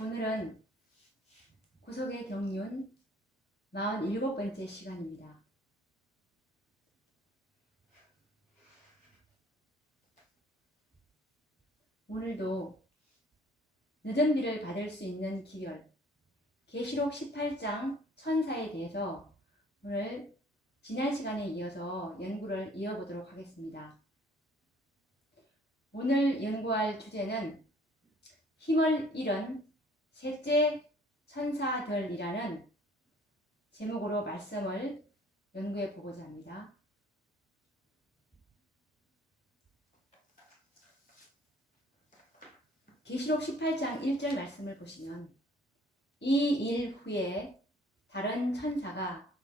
오늘은 구속의 경륜 47번째 시간입니다. 오늘도 늦은 비를 받을 수 있는 기별, 계시록 18장 천사에 대해서 오늘 지난 시간에 이어서 연구를 이어보도록 하겠습니다. 오늘 연구할 주제는 힘을 잃은 셋째 천사들이라는 제목으로 말씀을 연구해 보고자 합니다. 계시록 18장 1절 말씀을 보시면 이 일 후에 다른 천사가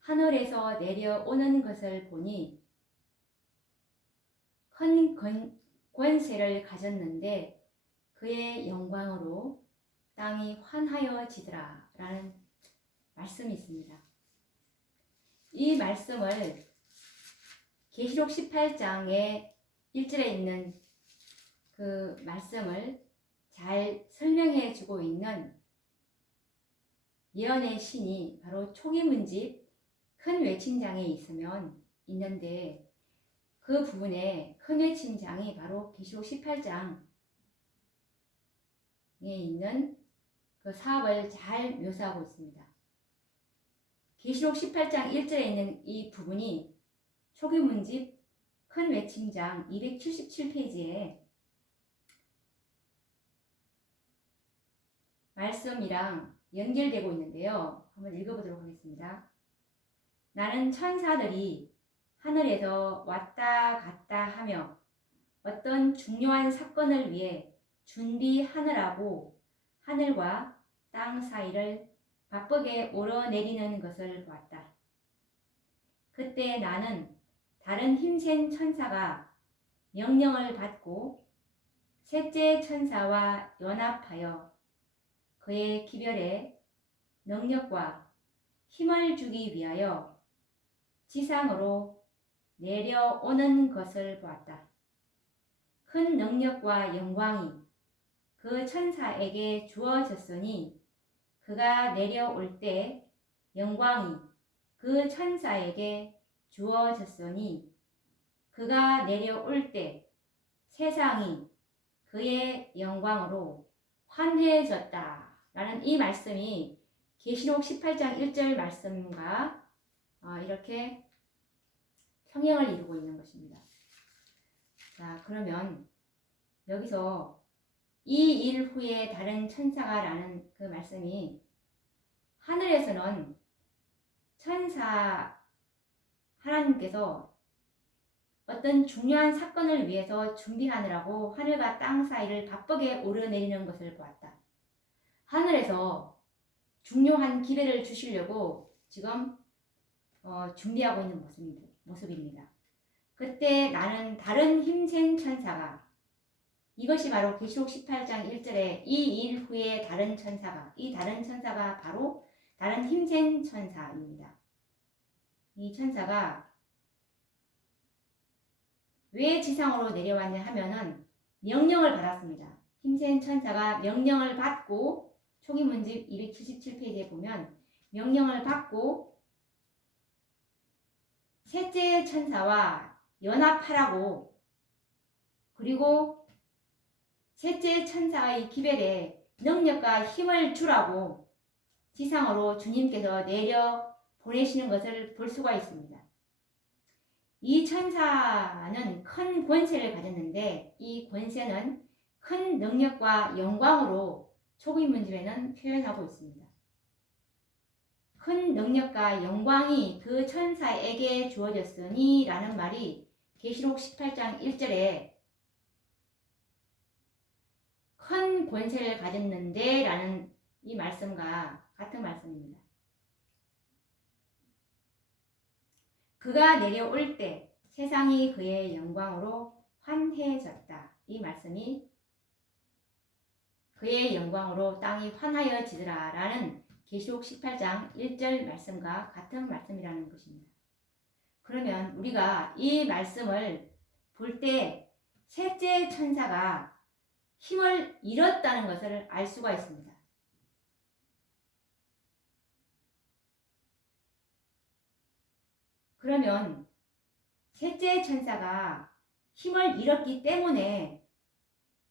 하늘에서 내려오는 것을 보니 큰 권세를 가졌는데 그의 영광으로 땅이 환하여지더라 라는 말씀이 있습니다. 이 말씀을 계시록 18장의 1절에 있는 그 말씀을 잘 설명해 주고 있는 예언의 신이 바로 초기문집 큰 외침장에 있는데 그 부분에 큰 외침장이 바로 계시록 18장에 있는 그 사업을 잘 묘사하고 있습니다. 계시록 18장 1절에 있는 이 부분이 초기문집 큰 외침장 277페이지에 말씀이랑 연결되고 있는데요. 한번 읽어보도록 하겠습니다. 나는 천사들이 하늘에서 왔다 갔다 하며 어떤 중요한 사건을 위해 준비하느라고 하늘과 땅 사이를 바쁘게 오르내리는 것을 보았다. 그때 나는 다른 힘센 천사가 명령을 받고 셋째 천사와 연합하여 그의 기별에 능력과 힘을 주기 위하여 지상으로 내려오는 것을 보았다. 큰 능력과 영광이 그 천사에게 주어졌으니 그가 내려올 때 영광이 그 천사에게 주어졌으니 그가 내려올 때 세상이 그의 영광으로 환해졌다 라는 이 말씀이 계시록 18장 1절 말씀과 이렇게 평행을 이루고 있는 것입니다. 자, 그러면 여기서 이 일 후에 다른 천사가 라는 그 말씀이 하늘에서는 천사 하나님께서 어떤 중요한 사건을 위해서 준비하느라고 하늘과 땅 사이를 바쁘게 오르내리는 것을 보았다. 하늘에서 중요한 기회를 주시려고 지금 준비하고 있는 모습입니다. 그때 나는 다른 힘센 천사가, 이것이 바로 계시록 18장 1절에 이 일 후에 다른 천사가, 이 다른 천사가 바로 다른 힘센 천사입니다. 이 천사가 왜 지상으로 내려왔냐 하면은 명령을 받았습니다. 힘센 천사가 명령을 받고 초기문집 277페이지에 보면 명령을 받고 셋째 천사와 연합하라고, 그리고 셋째 천사의 기별에 능력과 힘을 주라고 지상으로 주님께서 내려 보내시는 것을 볼 수가 있습니다. 이 천사는 큰 권세를 가졌는데 이 권세는 큰 능력과 영광으로 초기문집에는 표현하고 있습니다. 큰 능력과 영광이 그 천사에게 주어졌으니 라는 말이 계시록 18장 1절에 큰 권세를 가졌는데 라는 이 말씀과 같은 말씀입니다. 그가 내려올 때 세상이 그의 영광으로 환해졌다. 이 말씀이 그의 영광으로 땅이 환하여지더라 라는 계시록 18장 1절 말씀과 같은 말씀이라는 것입니다. 그러면 우리가 이 말씀을 볼 때 셋째 천사가 힘을 잃었다는 것을 알 수가 있습니다. 그러면 셋째 천사가 힘을 잃었기 때문에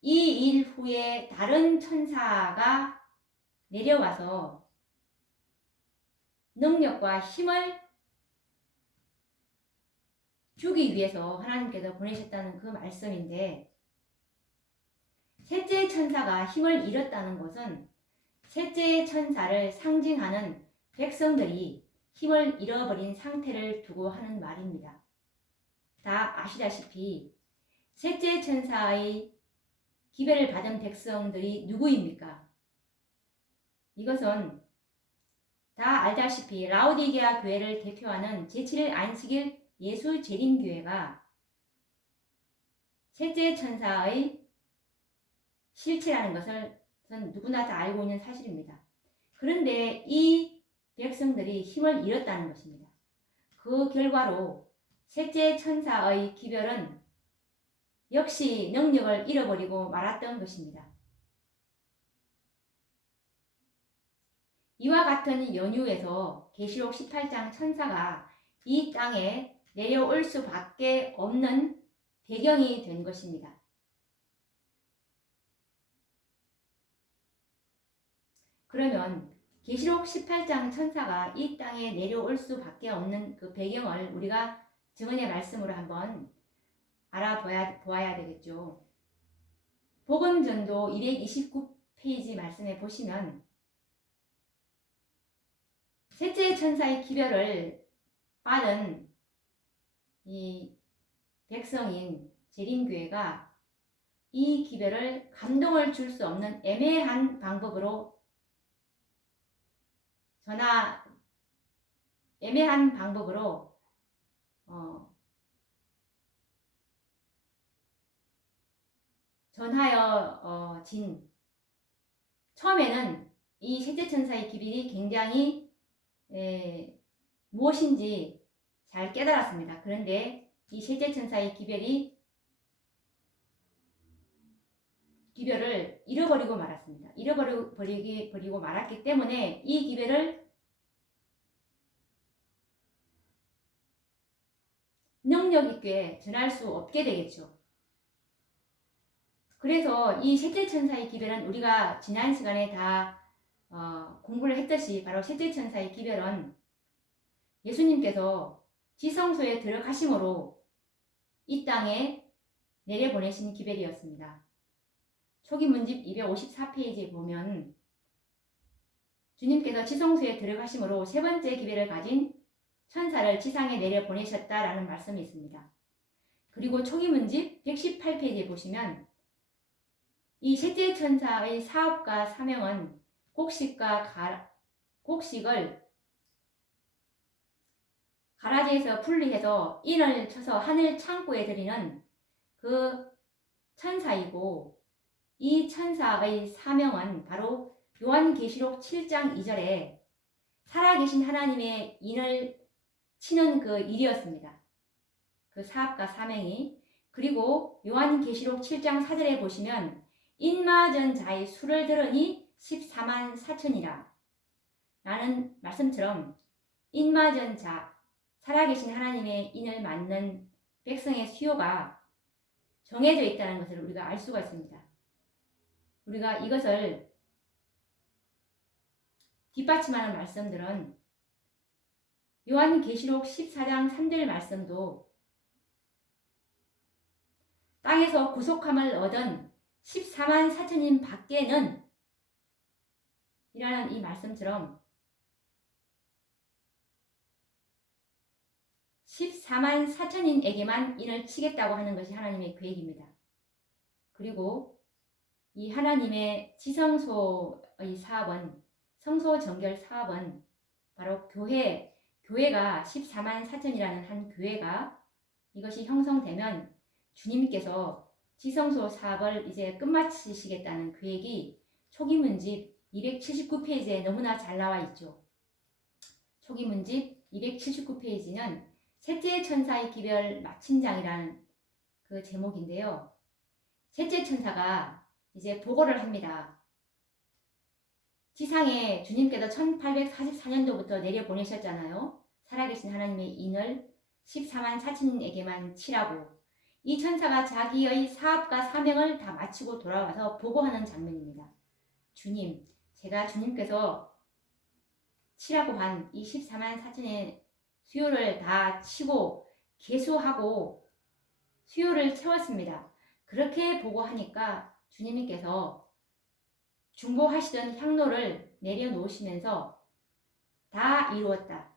이 일 후에 다른 천사가 내려와서 능력과 힘을 주기 위해서 하나님께서 보내셨다는 그 말씀인데, 셋째 천사가 힘을 잃었다는 것은 셋째 천사를 상징하는 백성들이 힘을 잃어버린 상태를 두고 하는 말입니다. 다 아시다시피 셋째 천사의 기별을 받은 백성들이 누구입니까? 이것은 다 알다시피 라오디게아 교회를 대표하는 제7일 안식일 예수 재림교회가 셋째 천사의 실체라는 것을 누구나 다 알고 있는 사실입니다. 그런데 이 백성들이 힘을 잃었다는 것입니다. 그 결과로 셋째 천사의 기별은 역시 능력을 잃어버리고 말았던 것입니다. 이와 같은 연유에서 계시록 18장 천사가 이 땅에 내려올 수밖에 없는 배경이 된 것입니다. 그러면 계시록 18장 천사가 이 땅에 내려올 수밖에 없는 그 배경을 우리가 증언의 말씀으로 한번 알아보아야 되겠죠. 복음전도 229페이지 말씀에 보시면 셋째 천사의 기별을 받은 이 백성인 재림교회가 이 기별을 감동을 줄 수 없는 애매한 방법으로 전하여 처음에는 이 셋째 천사의 기별이 굉장히 무엇인지 잘 깨달았습니다. 그런데 이 셋째 천사의 기별을 잃어버리고 말았습니다. 잃어버리고 말았기 때문에 이 기별을 능력 있게 전할 수 없게 되겠죠. 그래서 이 셋째 천사의 기별은 우리가 지난 시간에 다 공부를 했듯이 바로 셋째 천사의 기별은 예수님께서 지성소에 들어가심으로 이 땅에 내려보내신 기별이었습니다. 초기문집 254페이지에 보면 주님께서 지성소에 들어가심으로 세 번째 기별을 가진 천사를 지상에 내려보내셨다라는 말씀이 있습니다. 그리고 초기문집 118페이지에 보시면 이 셋째 천사의 사업과 사명은 곡식을 가라지에서 분리해서 인을 쳐서 하늘 창고에 들이는 그 천사이고, 이 천사의 사명은 바로 요한계시록 7장 2절에 살아계신 하나님의 인을 치는 그 일이었습니다. 그 사업과 사명이. 그리고 요한계시록 7장 4절에 보시면 인마전 자의 수를 들으니 14만 4천이라 라는 말씀처럼 인마전 자, 살아계신 하나님의 인을 맞는 백성의 수요가 정해져 있다는 것을 우리가 알 수가 있습니다. 우리가 이것을 뒷받침하는 말씀들은 요한계시록 14장 3절 말씀도 땅에서 구속함을 얻은 14만 4천인 밖에는 이라는 이 말씀처럼 14만 4천인에게만 인을 치겠다고 하는 것이 하나님의 계획입니다. 그리고 이 하나님의 지성소의 사업은, 성소 정결 사업은 바로 교회가 14만 4천이라는 한 교회가 이것이 형성되면 주님께서 지성소 사업을 이제 끝마치시겠다는 계획이 초기문집 279페이지에 너무나 잘 나와 있죠. 초기문집 279페이지는 셋째 천사의 기별 마침장이라는 그 제목인데요. 셋째 천사가 이제 보고를 합니다. 지상에 주님께서 1844년도부터 내려보내셨잖아요. 살아계신 하나님의 인을 14만 사천에게만 치라고 이 천사가 자기의 사업과 사명을 다 마치고 돌아와서 보고하는 장면입니다. 주님, 제가 주님께서 치라고 한 이 14만 사천의 수요를 다 치고 개수하고 수요를 채웠습니다. 그렇게 보고하니까 주님께서 중보하시던 향로를 내려놓으시면서 다 이루었다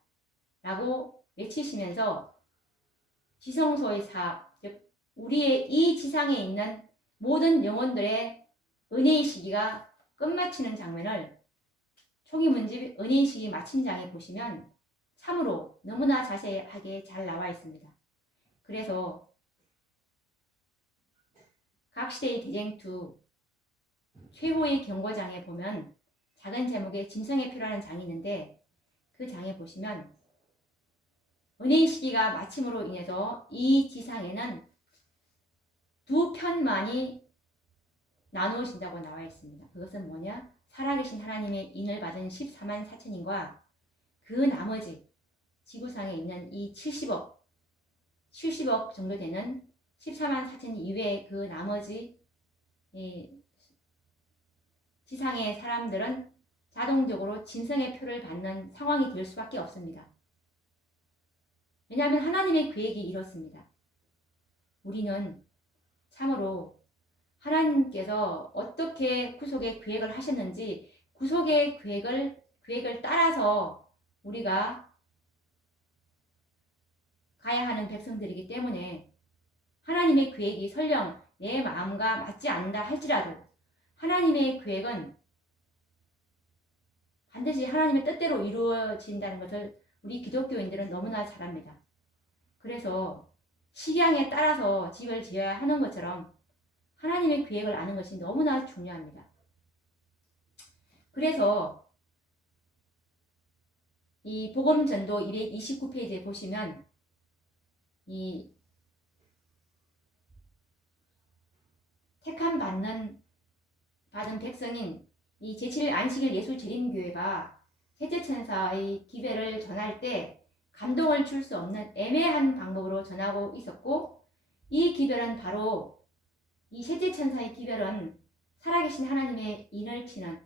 라고 외치시면서 지성소의 사업, 즉 우리의 이 지상에 있는 모든 영혼들의 은혜의 시기가 끝마치는 장면을 초기문집 은혜의 시기 마친 장에 보시면 참으로 너무나 자세하게 잘 나와 있습니다. 그래서 각 시대의 대쟁투 최후의 경고장에 보면 작은 제목에 진성의 표라는 장이 있는데 그 장에 보시면 은혜의 시기가 마침으로 인해서 이 지상에는 두 편만이 나누어진다고 나와 있습니다. 그것은 뭐냐? 살아계신 하나님의 인을 받은 14만 사천인과 그 나머지 지구상에 있는 이 70억 정도 되는 14만 사천 이외의 그 나머지 지상의 사람들은 자동적으로 진성의 표를 받는 상황이 될 수밖에 없습니다. 왜냐하면 하나님의 계획이 이렇습니다. 우리는 참으로 하나님께서 어떻게 구속의 계획을 하셨는지 구속의 계획을 따라서 우리가 가야 하는 백성들이기 때문에 하나님의 계획이 설령 내 마음과 맞지 않는다 할지라도 하나님의 계획은 반드시 하나님의 뜻대로 이루어진다는 것을 우리 기독교인들은 너무나 잘 압니다. 그래서 식양에 따라서 집을 지어야 하는 것처럼 하나님의 계획을 아는 것이 너무나 중요합니다. 그래서 이 복음전도 229페이지에 보시면 이 택함 받은 백성인 이 제7일 안식일 예수재림교회가 셋째 천사의 기별을 전할 때 감동을 줄 수 없는 애매한 방법으로 전하고 있었고 이 기별은 바로 이 셋째 천사의 기별은 살아계신 하나님의 인을 치는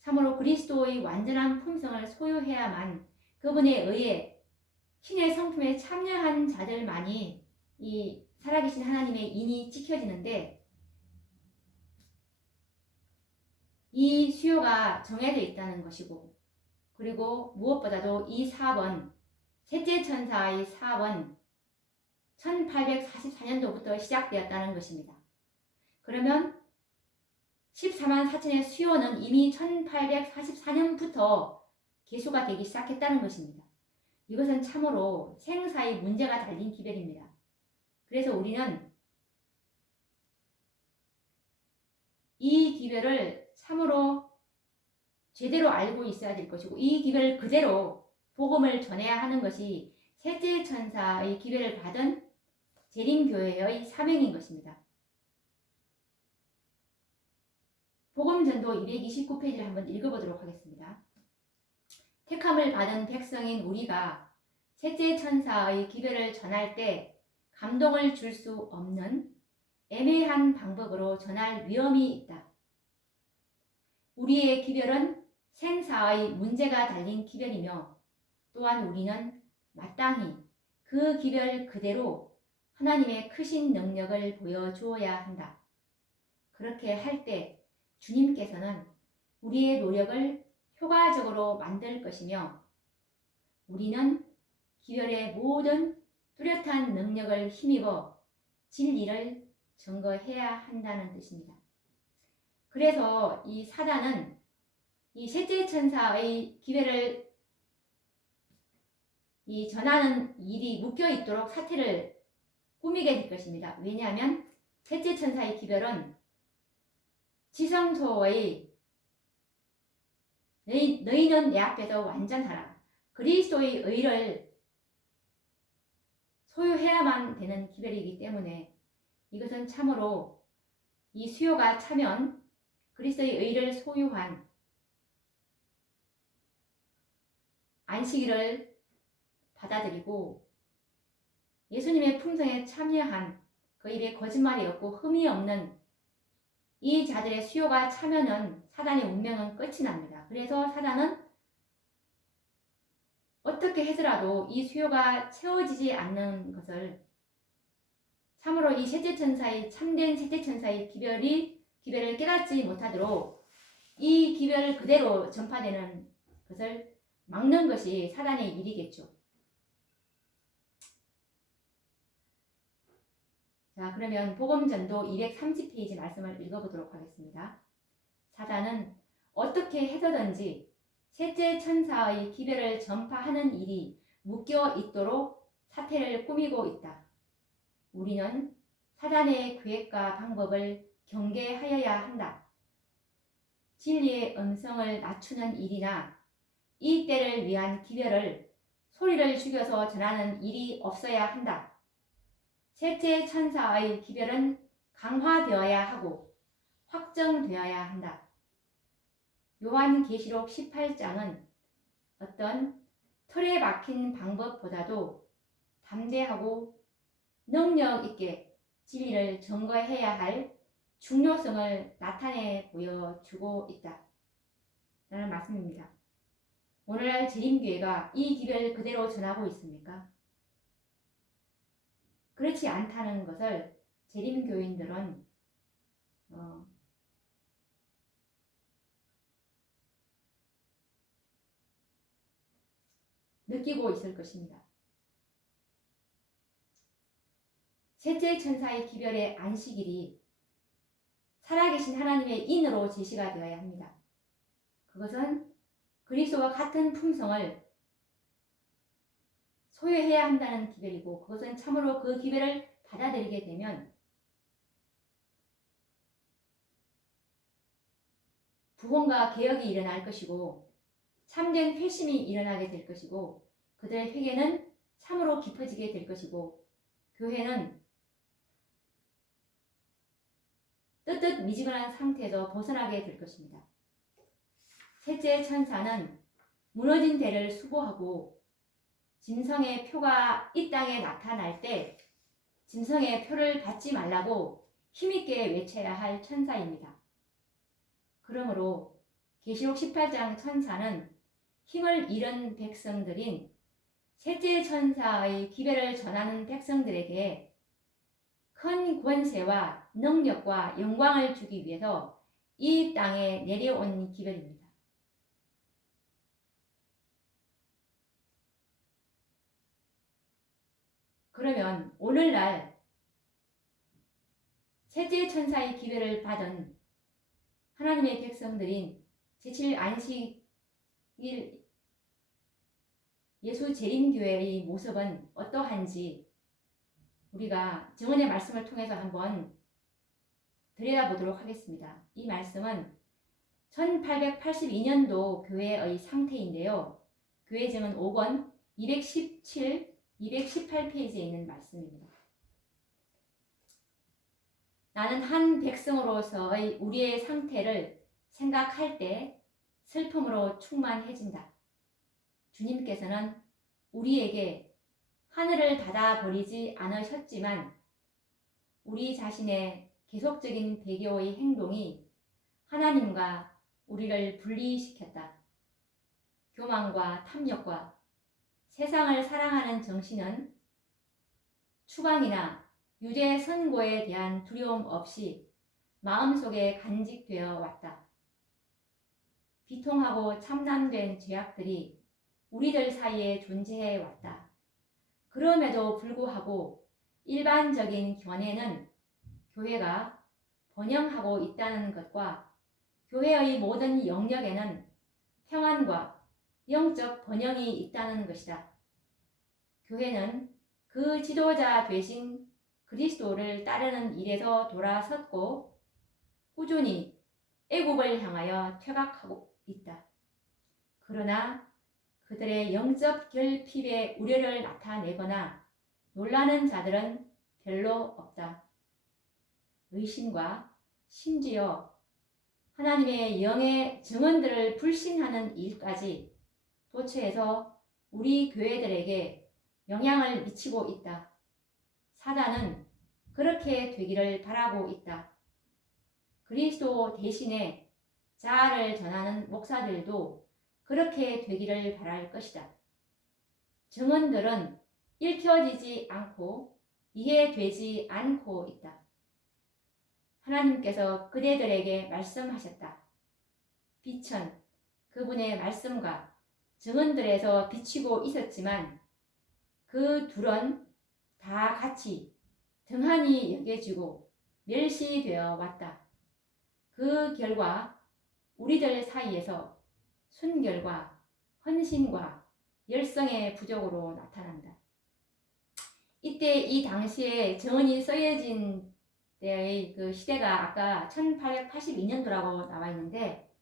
참으로 그리스도의 완전한 품성을 소유해야만 그분에 의해 신의 성품에 참여한 자들만이 이 살아계신 하나님의 인이 지켜지는데 이 수요가 정해져 있다는 것이고 그리고 무엇보다도 이 사업은 셋째 천사의 사업은 1844년도부터 시작되었다는 것입니다. 그러면 14만 4천의 수요는 이미 1844년부터 개수가 되기 시작했다는 것입니다. 이것은 참으로 생사의 문제가 달린 기별입니다. 그래서 우리는 이 기별을 참으로 제대로 알고 있어야 될 것이고 이 기별을 그대로 복음을 전해야 하는 것이 셋째 천사의 기별을 받은 재림교회의 사명인 것입니다. 복음전도 229페이지를 한번 읽어보도록 하겠습니다. 택함을 받은 백성인 우리가 셋째 천사의 기별을 전할 때 감동을 줄 수 없는 애매한 방법으로 전할 위험이 있다. 우리의 기별은 생사의 문제가 달린 기별이며 또한 우리는 마땅히 그 기별 그대로 하나님의 크신 능력을 보여주어야 한다. 그렇게 할 때 주님께서는 우리의 노력을 효과적으로 만들 것이며 우리는 기별의 모든 뚜렷한 능력을 힘입어 진리를 증거해야 한다는 뜻입니다. 그래서 이 사단은 이 셋째 천사의 기별을 이 전하는 일이 묶여 있도록 사태를 꾸미게 될 것입니다. 왜냐하면 셋째 천사의 기별은 지성소의 너희는 내 앞에서 완전하라. 그리스도의 의를 소유해야만 되는 기별이기 때문에 이것은 참으로 이 수요가 차면 그리스도의 의를 소유한 안식일을 받아들이고 예수님의 품성에 참여한 그 입에 거짓말이 없고 흠이 없는 이 자들의 수요가 차면은 사단의 운명은 끝이 납니다. 그래서 사단은 어떻게 해서라도 이 수요가 채워지지 않는 것을 참으로 이 셋째 천사의 참된 셋째 천사의 기별을 깨닫지 못하도록 이 기별을 그대로 전파되는 것을 막는 것이 사단의 일이겠죠. 자, 그러면 복음전도 230페이지 말씀을 읽어보도록 하겠습니다. 사단은 어떻게 해서든지 셋째 천사의 기별을 전파하는 일이 묶여 있도록 사태를 꾸미고 있다. 우리는 사단의 계획과 방법을 경계하여야 한다. 진리의 음성을 낮추는 일이나 이 때를 위한 기별을 소리를 죽여서 전하는 일이 없어야 한다. 셋째 천사의 기별은 강화되어야 하고 확정되어야 한다. 요한계시록 18장은 어떤 틀에 박힌 방법보다도 담대하고 능력 있게 진리를 증거해야 할 중요성을 나타내 보여주고 있다. 라는 말씀입니다. 오늘날 재림교회가 이 기별을 그대로 전하고 있습니까? 그렇지 않다는 것을 재림교인들은 느끼고 있을 것입니다. 셋째 천사의 기별의 안식일이 살아계신 하나님의 인으로 제시가 되어야 합니다. 그것은 그리스도와 같은 품성을 소유해야 한다는 기별이고, 그것은 참으로 그 기별을 받아들이게 되면 부흥과 개혁이 일어날 것이고 참된 회심이 일어나게 될 것이고 그들의 회개는 참으로 깊어지게 될 것이고 교회는 뜨뜻 미지근한 상태에서 벗어나게 될 것입니다. 셋째 천사는 무너진 대를 수보하고 짐승의 표가 이 땅에 나타날 때 짐승의 표를 받지 말라고 힘있게 외쳐야 할 천사입니다. 그러므로 계시록 18장 천사는 힘을 잃은 백성들인 셋째 천사의 기별을 전하는 백성들에게 큰 권세와 능력과 영광을 주기 위해서 이 땅에 내려온 기별입니다. 그러면 오늘날 셋째 천사의 기별을 받은 하나님의 백성들인 제7 안식일 예수 재림교회의 모습은 어떠한지 우리가 증언의 말씀을 통해서 한번 들여다보도록 하겠습니다. 이 말씀은 1882년도 교회의 상태인데요. 교회 증언 5권 217, 218페이지에 있는 말씀입니다. 나는 한 백성으로서의 우리의 상태를 생각할 때 슬픔으로 충만해진다. 주님께서는 우리에게 하늘을 닫아버리지 않으셨지만 우리 자신의 계속적인 배교의 행동이 하나님과 우리를 분리시켰다. 교만과 탐욕과 세상을 사랑하는 정신은 추방이나 유죄 선고에 대한 두려움 없이 마음속에 간직되어 왔다. 비통하고 참담된 죄악들이 우리들 사이에 존재해 왔다. 그럼에도 불구하고 일반적인 견해는 교회가 번영하고 있다는 것과 교회의 모든 영역에는 평안과 영적 번영이 있다는 것이다. 교회는 그 지도자 되신 그리스도를 따르는 일에서 돌아섰고 꾸준히 애국을 향하여 퇴각하고 있다. 그러나 그들의 영적 결핍의 우려를 나타내거나 놀라는 자들은 별로 없다. 의심과 심지어 하나님의 영의 증언들을 불신하는 일까지 도처에서 우리 교회들에게 영향을 미치고 있다. 사단은 그렇게 되기를 바라고 있다. 그리스도 대신에 자아를 전하는 목사들도 그렇게 되기를 바랄 것이다. 증언들은 읽혀지지 않고 이해되지 않고 있다. 하나님께서 그대들에게 말씀하셨다. 빛은 그분의 말씀과 증언들에서 비치고 있었지만 그 둘은 다 같이 등한히 여겨지고 멸시되어 왔다. 그 결과 우리들 사이에서 순결과 헌신과 열성의 부족으로 나타난다. 이때 이 당시에 증언이 써여진 때의 그 시대가 아까 1882년도라고 나와 있는데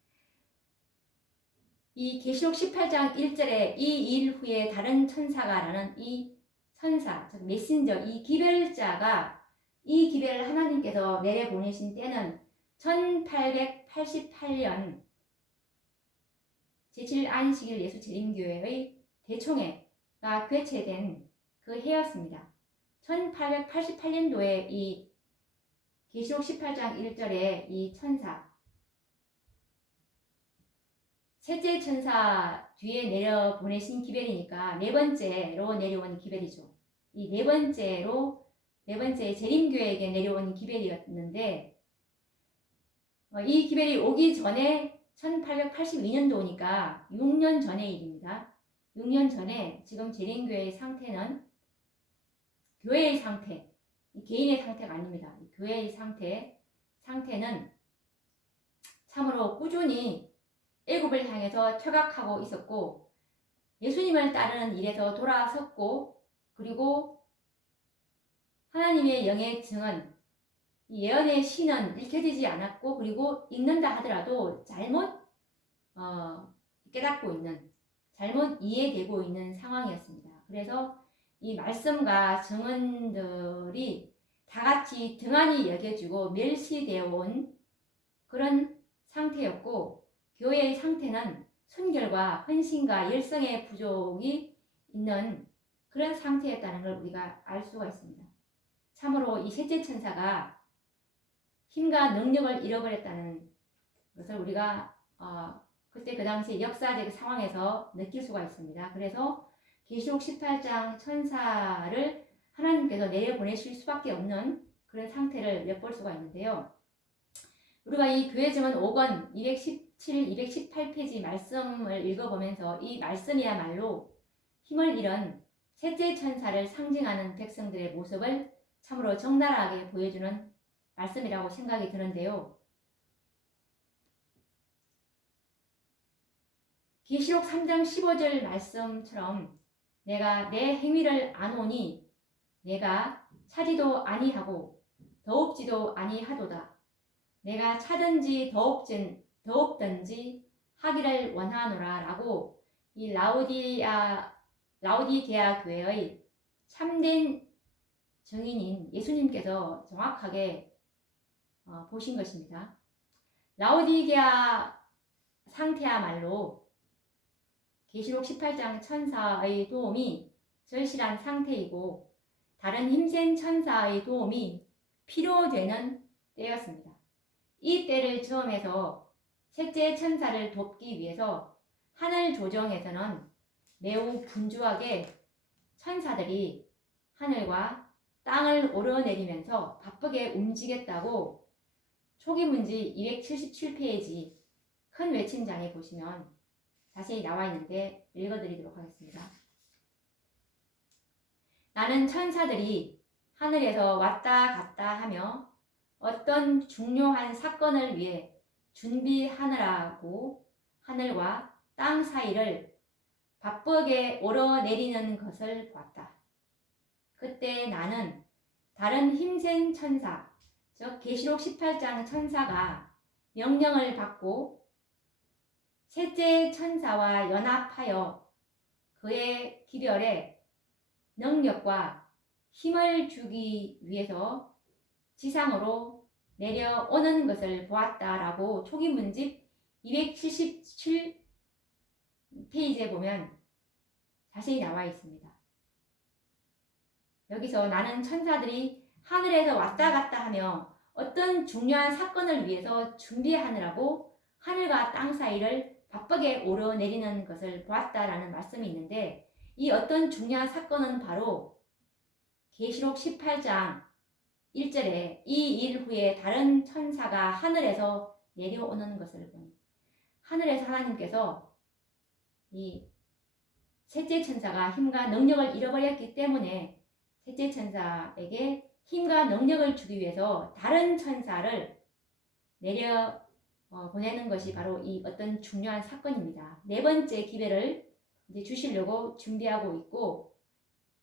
이 계시록 18장 1절에 이 일 후에 다른 천사가 라는 이 선사, 즉 메신저, 이 기별자가 이 기별을 하나님께서 내려보내신 때는 1888년 제7안식일 예수 재림교회의 대총회가 개최된 그 해였습니다. 1888년도에 이 계시록 18장 1절에 이 천사, 셋째 천사 뒤에 내려 보내신 기별이니까 네 번째로 내려온 기별이죠. 이 네 번째 재림교회에게 내려온 기별이었는데 이 기별이 오기 전에 1882년도니까 6년 전의 일입니다. 6년 전에 지금 재림교회의 상태는 교회의 상태, 개인의 상태가 아닙니다. 교회의 상태는 참으로 꾸준히 애굽을 향해서 퇴각하고 있었고 예수님을 따르는 일에서 돌아섰고 그리고 하나님의 영의 증언, 예언의 신은 읽혀지지 않았고 그리고 읽는다 하더라도 잘못 깨닫고 있는, 잘못 이해되고 있는 상황이었습니다. 그래서 이 말씀과 증언들이 다 같이 등한히 여겨지고 멸시되어 온 그런 상태였고 교회의 상태는 순결과 헌신과 열성의 부족이 있는 그런 상태였다는 걸 우리가 알 수가 있습니다. 참으로 이 셋째 천사가 힘과 능력을 잃어버렸다는 것을 우리가 그때 그 당시 역사적 상황에서 느낄 수가 있습니다. 그래서 계시록 18장 천사를 하나님께서 내려보내실 수밖에 없는 그런 상태를 엿볼 수가 있는데요. 우리가 이 교회 증언 5권 217, 218페이지 말씀을 읽어보면서 이 말씀이야말로 힘을 잃은 셋째 천사를 상징하는 백성들의 모습을 참으로 적나라하게 보여주는 말씀이라고 생각이 드는데요. 계시록 3장 15절 말씀처럼 내가 내 행위를 아노니 내가 차지도 아니하고 더욱지도 아니하도다. 내가 차든지 더욱든지 하기를 원하노라 라고 이 라우디게아 교회의 참된 증인인 예수님께서 정확하게 보신 것입니다. 라우디게아 상태야말로 계시록 18장 천사의 도움이 절실한 상태이고 다른 힘센 천사의 도움이 필요되는 때였습니다. 이 때를 즈음해서 셋째 천사를 돕기 위해서 하늘 조정에서는 매우 분주하게 천사들이 하늘과 땅을 오르내리면서 바쁘게 움직였다고 초기문지 277페이지 큰 외침장에 보시면 자세히 나와 있는데 읽어드리도록 하겠습니다. 나는 천사들이 하늘에서 왔다 갔다 하며 어떤 중요한 사건을 위해 준비하느라고 하늘과 땅 사이를 바쁘게 오르내리는 것을 보았다. 그때 나는 다른 힘센 천사, 즉 계시록 18장 천사가 명령을 받고 셋째 천사와 연합하여 그의 기별에 능력과 힘을 주기 위해서 지상으로 내려오는 것을 보았다라고 초기문집 277페이지에 보면 자세히 나와 있습니다. 여기서 나는 천사들이 하늘에서 왔다 갔다 하며 어떤 중요한 사건을 위해서 준비하느라고 하늘과 땅 사이를 바쁘게 오르내리는 것을 보았다라는 말씀이 있는데, 이 어떤 중요한 사건은 바로 계시록 18장 1절에 이 일 후에 다른 천사가 하늘에서 내려오는 것을 보니, 하늘에서 하나님께서 이 셋째 천사가 힘과 능력을 잃어버렸기 때문에 셋째 천사에게 힘과 능력을 주기 위해서 다른 천사를 내려 보내는 것이 바로 이 어떤 중요한 사건입니다. 네 번째 기별을 이제 주시려고 준비하고 있고,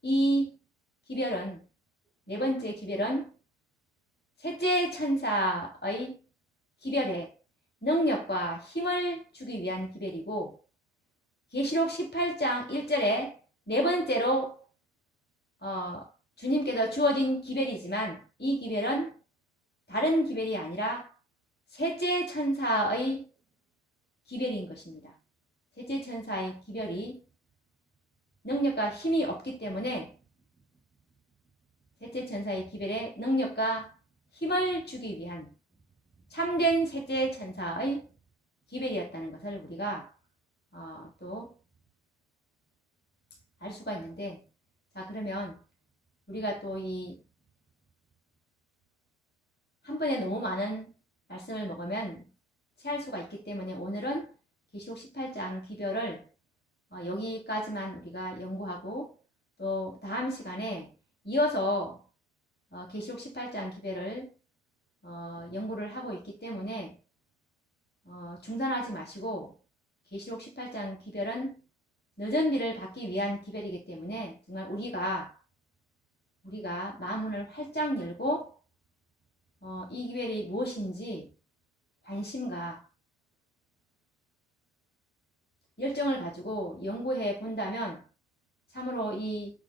이 기별은, 네 번째 기별은 셋째 천사의 기별에 능력과 힘을 주기 위한 기별이고, 계시록 18장 1절에 네 번째로 주님께서 주어진 기별이지만, 이 기별은 다른 기별이 아니라 셋째 천사의 기별인 것입니다. 셋째 천사의 기별이 능력과 힘이 없기 때문에 셋째 천사의 기별에 능력과 힘을 주기 위한 참된 셋째 천사의 기별이었다는 것을 우리가 또 알 수가 있는데, 자, 그러면 우리가 또 이 한 번에 너무 많은 말씀을 먹으면 체할 수가 있기 때문에 오늘은 계시록 18장 기별을 여기까지만 우리가 연구하고, 또 다음 시간에 이어서 계시록 18장 기별을 연구를 하고 있기 때문에 중단하지 마시고, 계시록 18장 기별은 늦은 비를 받기 위한 기별이기 때문에 정말 우리가 마음문을 활짝 열고 이 기별이 무엇인지 관심과 열정을 가지고 연구해 본다면 참으로 이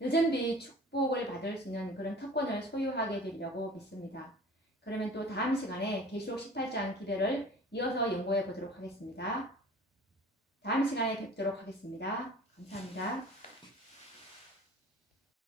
늦은 비 축복을 받을 수 있는 그런 특권을 소유하게 되려고 믿습니다. 그러면 또 다음 시간에 계시록 18장 기별을 이어서 연구해 보도록 하겠습니다. 다음 시간에 뵙도록 하겠습니다. 감사합니다.